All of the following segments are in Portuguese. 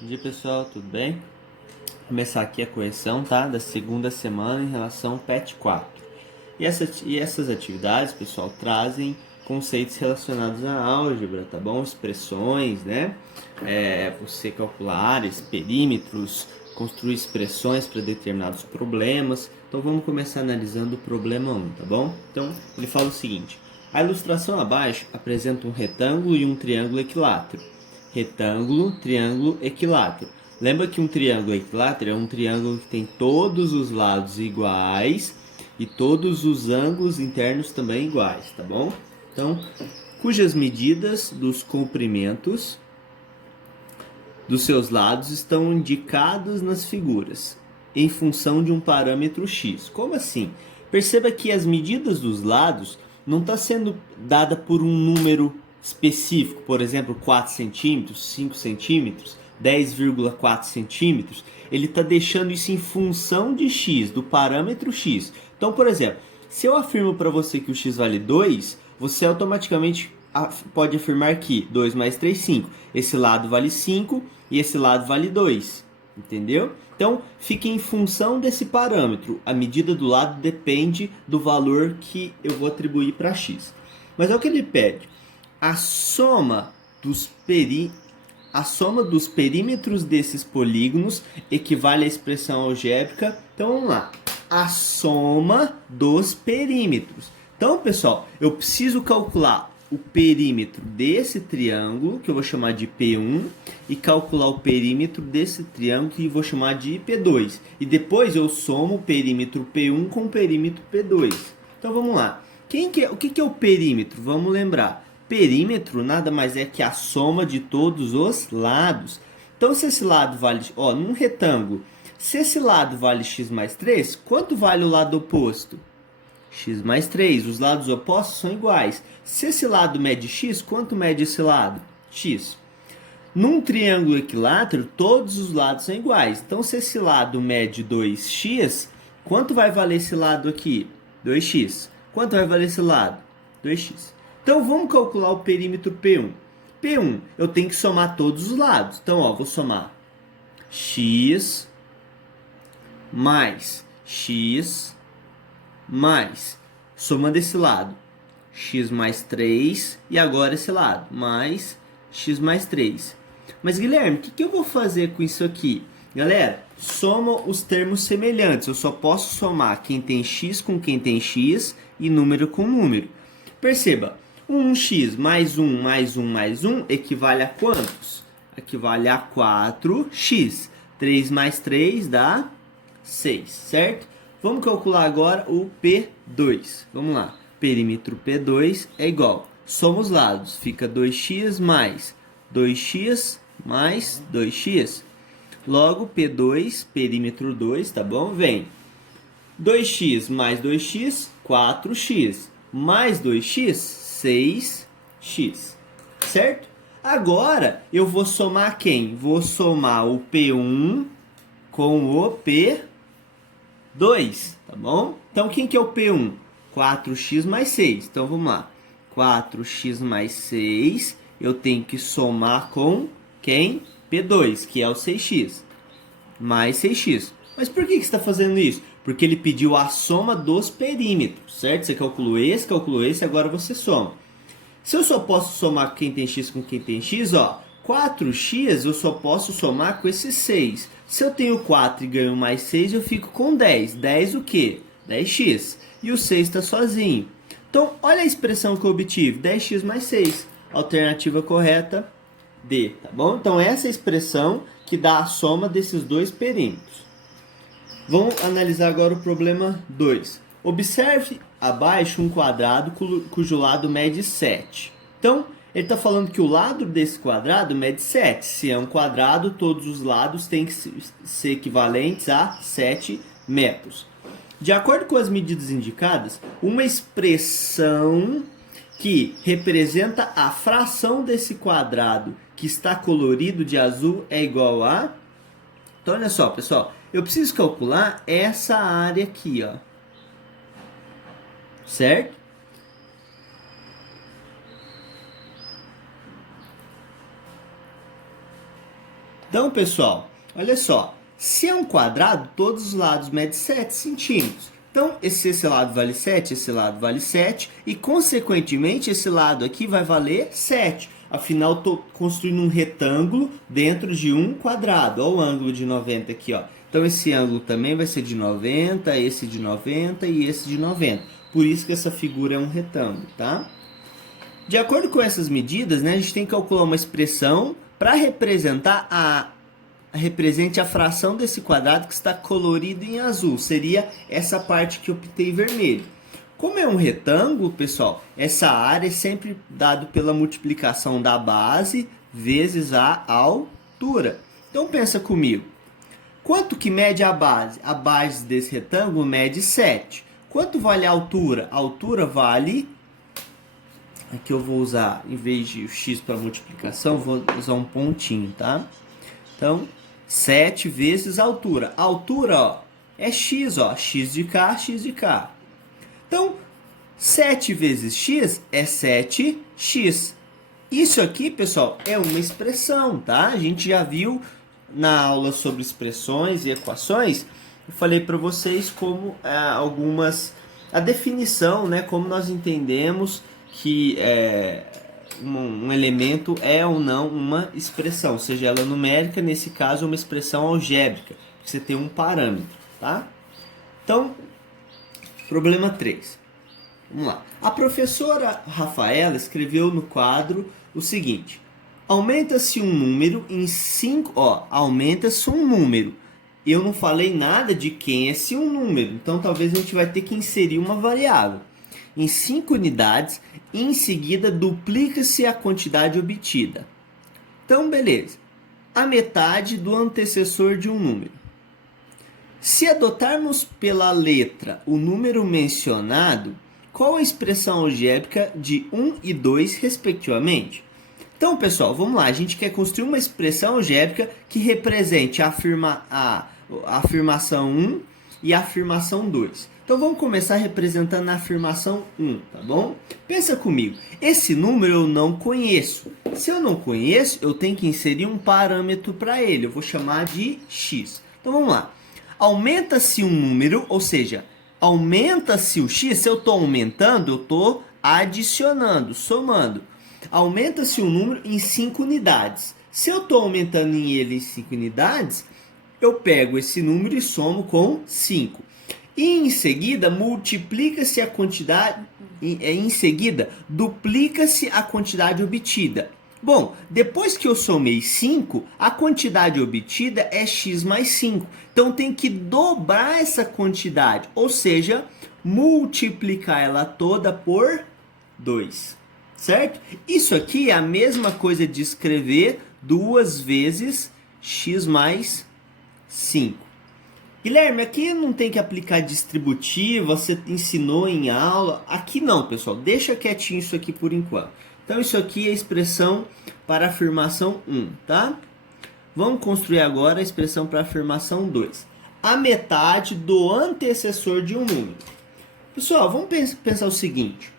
Bom dia pessoal, tudo bem? Vou começar aqui a correção, tá? Da segunda semana em relação ao PET 4. Essas atividades, pessoal, trazem conceitos relacionados à álgebra, tá bom? Expressões, né? Você calcular áreas, perímetros, construir expressões para determinados problemas. Então vamos começar analisando o problema 1, tá bom? Então ele fala o seguinte: a ilustração abaixo apresenta um retângulo e um triângulo equilátero. Retângulo, triângulo, equilátero. Lembra que um triângulo equilátero é um triângulo que tem todos os lados iguais e todos os ângulos internos também iguais, tá bom? Então, cujas medidas dos comprimentos dos seus lados estão indicados nas figuras, em função de um parâmetro x. Como assim? Perceba que as medidas dos lados não está sendo dada por um número específico, por exemplo, 4 centímetros, 5 centímetros, 10,4 centímetros. Ele está deixando isso em função de x, do parâmetro x. Então, por exemplo, se eu afirmo para você que o x vale 2, você automaticamente pode afirmar que 2 mais 3, 5. Esse lado vale 5 e esse lado vale 2. Entendeu? Então, fica em função desse parâmetro. A medida do lado depende do valor que eu vou atribuir para x. Mas é o que ele pede. A soma dos perímetros desses polígonos equivale à expressão algébrica. Então, vamos lá. A soma dos perímetros. Então, pessoal, eu preciso calcular o perímetro desse triângulo, que eu vou chamar de P1, e calcular o perímetro desse triângulo, que eu vou chamar de P2. E depois eu somo o perímetro P1 com o perímetro P2. Então, vamos lá. O que é o perímetro? Vamos lembrar. Perímetro nada mais é que a soma de todos os lados. Então, se esse lado vale... num retângulo, se esse lado vale x mais 3, quanto vale o lado oposto? X mais 3. Os lados opostos são iguais. Se esse lado mede x, quanto mede esse lado? X. Num triângulo equilátero, todos os lados são iguais. Então, se esse lado mede 2x, quanto vai valer esse lado aqui? 2x. Quanto vai valer esse lado? 2x. Então, vamos calcular o perímetro P1. P1, eu tenho que somar todos os lados. Então, vou somar x mais x mais, somando esse lado, x mais 3, e agora esse lado, mais x mais 3. Mas, Guilherme, o que eu vou fazer com isso aqui? Galera, soma os termos semelhantes. Eu só posso somar quem tem x com quem tem x e número com número. Perceba, 1x mais 1 mais 1 mais 1 equivale a quantos? Equivale a 4x. 3 mais 3 dá 6, certo? Vamos calcular agora o P2. Vamos lá. Perímetro P2 é igual. Soma os lados. Fica 2x mais 2x mais 2x. Logo, P2, perímetro 2, tá bom? Vem 2x mais 2x, 4x. Mais 2x, 6x. Certo? Agora, eu vou somar quem? Vou somar o P1 com o P2, tá bom? Então, quem que é o P1? 4x mais 6. Então, vamos lá. 4x mais 6, eu tenho que somar com quem? P2, que é o 6x. Mais 6x. Mas por que você está fazendo isso? Porque ele pediu a soma dos perímetros, certo? Você calculou esse, agora você soma. Se eu só posso somar quem tem x com quem tem x, 4x eu só posso somar com esse 6. Se eu tenho 4 e ganho mais 6, eu fico com 10. 10 o quê? 10x. E o 6 está sozinho. Então, olha a expressão que eu obtive. 10x mais 6. Alternativa correta, D. Tá bom? Então, essa é a expressão que dá a soma desses dois perímetros. Vamos analisar agora o problema 2. Observe abaixo um quadrado cujo lado mede 7. Então, ele está falando que o lado desse quadrado mede 7. Se é um quadrado, todos os lados têm que ser equivalentes a 7 metros. De acordo com as medidas indicadas, uma expressão que representa a fração desse quadrado que está colorido de azul é igual a... Então, olha só, pessoal. Eu preciso calcular essa área aqui, certo? Então, pessoal, olha só. Se é um quadrado, todos os lados medem 7 centímetros. Então, esse lado vale 7, esse lado vale 7. E, consequentemente, esse lado aqui vai valer 7. Afinal, estou construindo um retângulo dentro de um quadrado. Olha o ângulo de 90 aqui, ó. Então, esse ângulo também vai ser de 90, esse de 90 e esse de 90. Por isso que essa figura é um retângulo, tá? De acordo com essas medidas, né, a gente tem que calcular uma expressão para representar represente a fração desse quadrado que está colorido em azul. Seria essa parte que eu pintei vermelho. Como é um retângulo, pessoal, essa área é sempre dado pela multiplicação da base vezes a altura. Então pensa comigo. Quanto que mede a base? A base desse retângulo mede 7. Quanto vale a altura? A altura vale... Aqui eu vou usar, em vez de o x para multiplicação, vou usar um pontinho, tá? Então, 7 vezes a altura. A altura, ó, é x, ó. X de cá, x de cá. Então, 7 vezes x é 7x. Isso aqui, pessoal, é uma expressão, tá? A gente já viu na aula sobre expressões e equações. Eu falei para vocês como a definição, né? Como nós entendemos que um elemento é ou não uma expressão, seja ela numérica, nesse caso uma expressão algébrica, você tem um parâmetro, tá? Então, problema 3. Vamos lá. A professora Rafaela escreveu no quadro o seguinte: aumenta-se um número em 5, aumenta-se um número. Eu não falei nada de quem é esse um número, então talvez a gente vai ter que inserir uma variável. Em 5 unidades, e em seguida duplica-se a quantidade obtida. Então, beleza. A metade do antecessor de um número. Se adotarmos pela letra o número mencionado, qual a expressão algébrica de 1 e 2, respectivamente? Então, pessoal, vamos lá. A gente quer construir uma expressão algébrica que represente a afirmação 1 e a afirmação 2. Então vamos começar representando a afirmação 1, tá bom? Pensa comigo, esse número eu não conheço. Se eu não conheço, eu tenho que inserir um parâmetro para ele. Eu vou chamar de x. Então vamos lá. Aumenta-se um número, ou seja, aumenta-se o x. Se eu estou aumentando, eu estou adicionando, somando. Aumenta-se um número em 5 unidades. Se eu estou aumentando ele em 5 unidades, eu pego esse número e somo com 5. E em seguida, multiplica-se a quantidade, em seguida, duplica-se a quantidade obtida. Bom, depois que eu somei 5, a quantidade obtida é x mais 5. Então, tem que dobrar essa quantidade, ou seja, multiplicar ela toda por 2, certo? Isso aqui é a mesma coisa de escrever 2 vezes x mais 5. Guilherme, aqui não tem que aplicar distributivo, você ensinou em aula. Aqui não, pessoal. Deixa quietinho isso aqui por enquanto. Então, isso aqui é a expressão para a afirmação 1, tá? Vamos construir agora a expressão para a afirmação 2. A metade do antecessor de um número. Pessoal, vamos pensar o seguinte.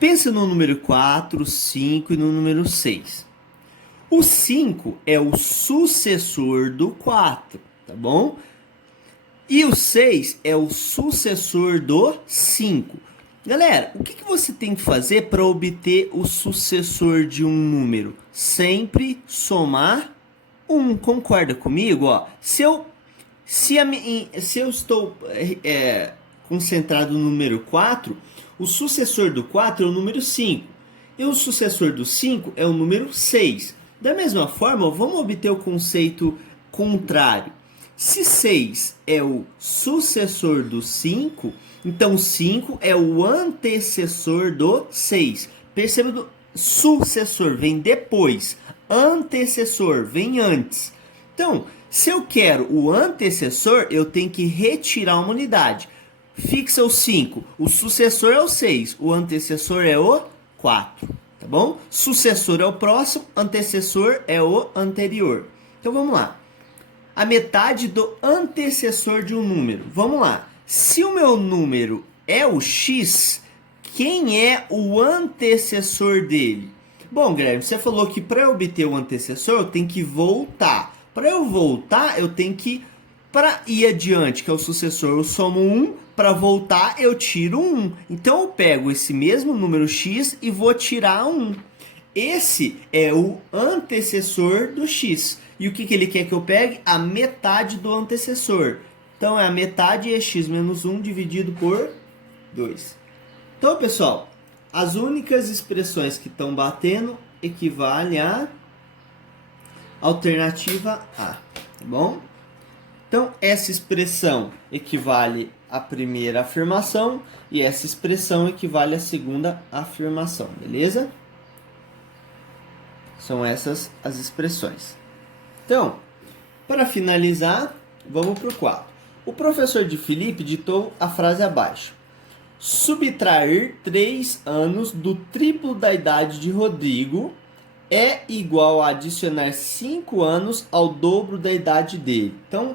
Pensa no número 4, 5 e no número 6. O 5 é o sucessor do 4, tá bom? E o 6 é o sucessor do 5. Galera, o que você tem que fazer para obter o sucessor de um número? Sempre somar 1. Concorda comigo? Ó, se eu estou concentrado no número 4, o sucessor do 4 é o número 5. E o sucessor do 5 é o número 6. Da mesma forma, vamos obter o conceito contrário. Se 6 é o sucessor do 5, então 5 é o antecessor do 6. Perceba, do sucessor vem depois, antecessor vem antes. Então, se eu quero o antecessor, eu tenho que retirar uma unidade. Fixa o 5, o sucessor é o 6, o antecessor é o 4, tá bom? Sucessor é o próximo, antecessor é o anterior. Então vamos lá. A metade do antecessor de um número. Vamos lá. Se o meu número é o x, quem é o antecessor dele? Bom, Guilherme, você falou que para eu obter o antecessor eu tenho que voltar. Para eu voltar, eu tenho que, para ir adiante, que é o sucessor, eu somo 1. Para voltar, eu tiro 1. Então eu pego esse mesmo número x e vou tirar 1. Esse é o antecessor do x. E o que ele quer que eu pegue? A metade do antecessor. Então é a metade é x menos 1 dividido por 2. Então, pessoal, as únicas expressões que estão batendo equivalem à alternativa A, tá bom? Então, essa expressão equivale à primeira afirmação e essa expressão equivale à segunda afirmação, beleza? São essas as expressões. Então, para finalizar, vamos para o 4. O professor de Felipe ditou a frase abaixo. Subtrair 3 anos do triplo da idade de Rodrigo é igual a adicionar 5 anos ao dobro da idade dele. Então,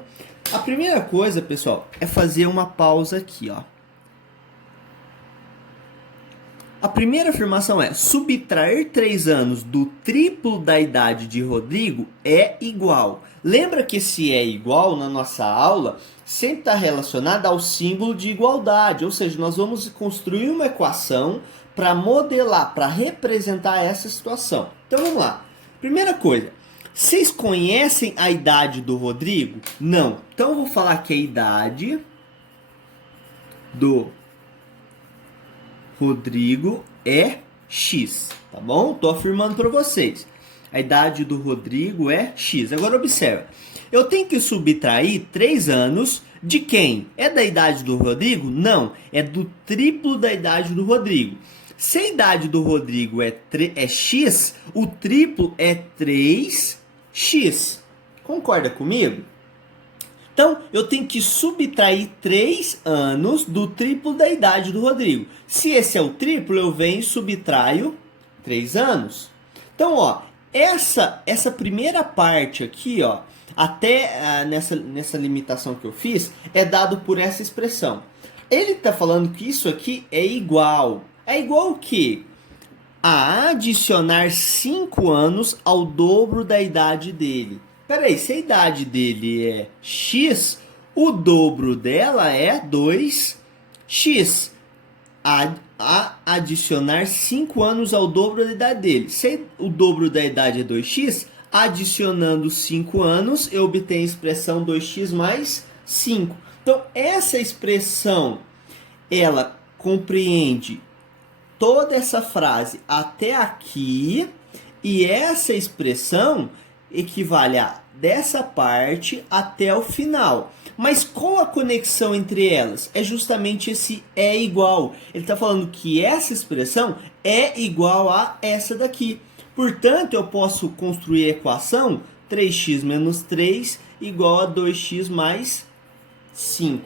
a primeira coisa, pessoal, é fazer uma pausa aqui, ó. A primeira afirmação é: subtrair 3 anos do triplo da idade de Rodrigo é igual. Lembra que esse é igual na nossa aula sempre está relacionado ao símbolo de igualdade, ou seja, nós vamos construir uma equação para modelar, para representar essa situação. Então vamos lá. Primeira coisa, vocês conhecem a idade do Rodrigo? Não. Então eu vou falar que a idade do Rodrigo é X, tá bom? Tô afirmando para vocês. A idade do Rodrigo é X. Agora observa. Eu tenho que subtrair 3 anos de quem? É da idade do Rodrigo? Não. É do triplo da idade do Rodrigo. Se a idade do Rodrigo é X, o triplo é 3x. Concorda comigo? Então, eu tenho que subtrair 3 anos do triplo da idade do Rodrigo. Se esse é o triplo, eu venho e subtraio 3 anos. Então, ó, essa primeira parte aqui, ó, até nessa limitação que eu fiz, é dado por essa expressão. Ele está falando que isso aqui é igual. É igual o quê? A adicionar 5 anos ao dobro da idade dele. Peraí, se a idade dele é X, o dobro dela é 2x. Adicionar 5 anos ao dobro da idade dele. Se o dobro da idade é 2x, adicionando 5 anos, eu obtenho a expressão 2x mais 5. Então, essa expressão, ela compreende toda essa frase até aqui, e essa expressão equivale a dessa parte até o final. Mas qual a conexão entre elas? É justamente esse é igual. Ele está falando que essa expressão é igual a essa daqui. Portanto, eu posso construir a equação 3x menos 3 igual a 2x mais 5.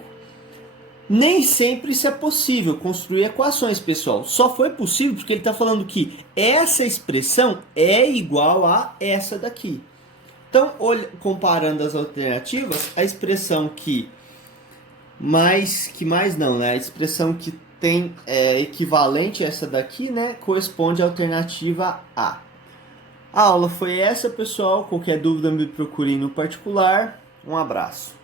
Nem sempre isso é possível, construir equações, pessoal. Só foi possível porque ele está falando que essa expressão é igual a essa daqui. Então, comparando as alternativas, a expressão a expressão que tem equivalente a essa daqui, né, corresponde à alternativa A. A aula foi essa, pessoal. Qualquer dúvida me procure no particular. Um abraço.